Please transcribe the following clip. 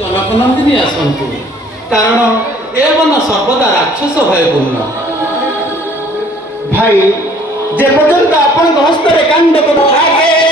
जनकनंदिनी आसतु कारण ए मन सर्वदा राक्षस भयपूर्ण भाई जे पर्यंत आपण हस्तर कांड को आगे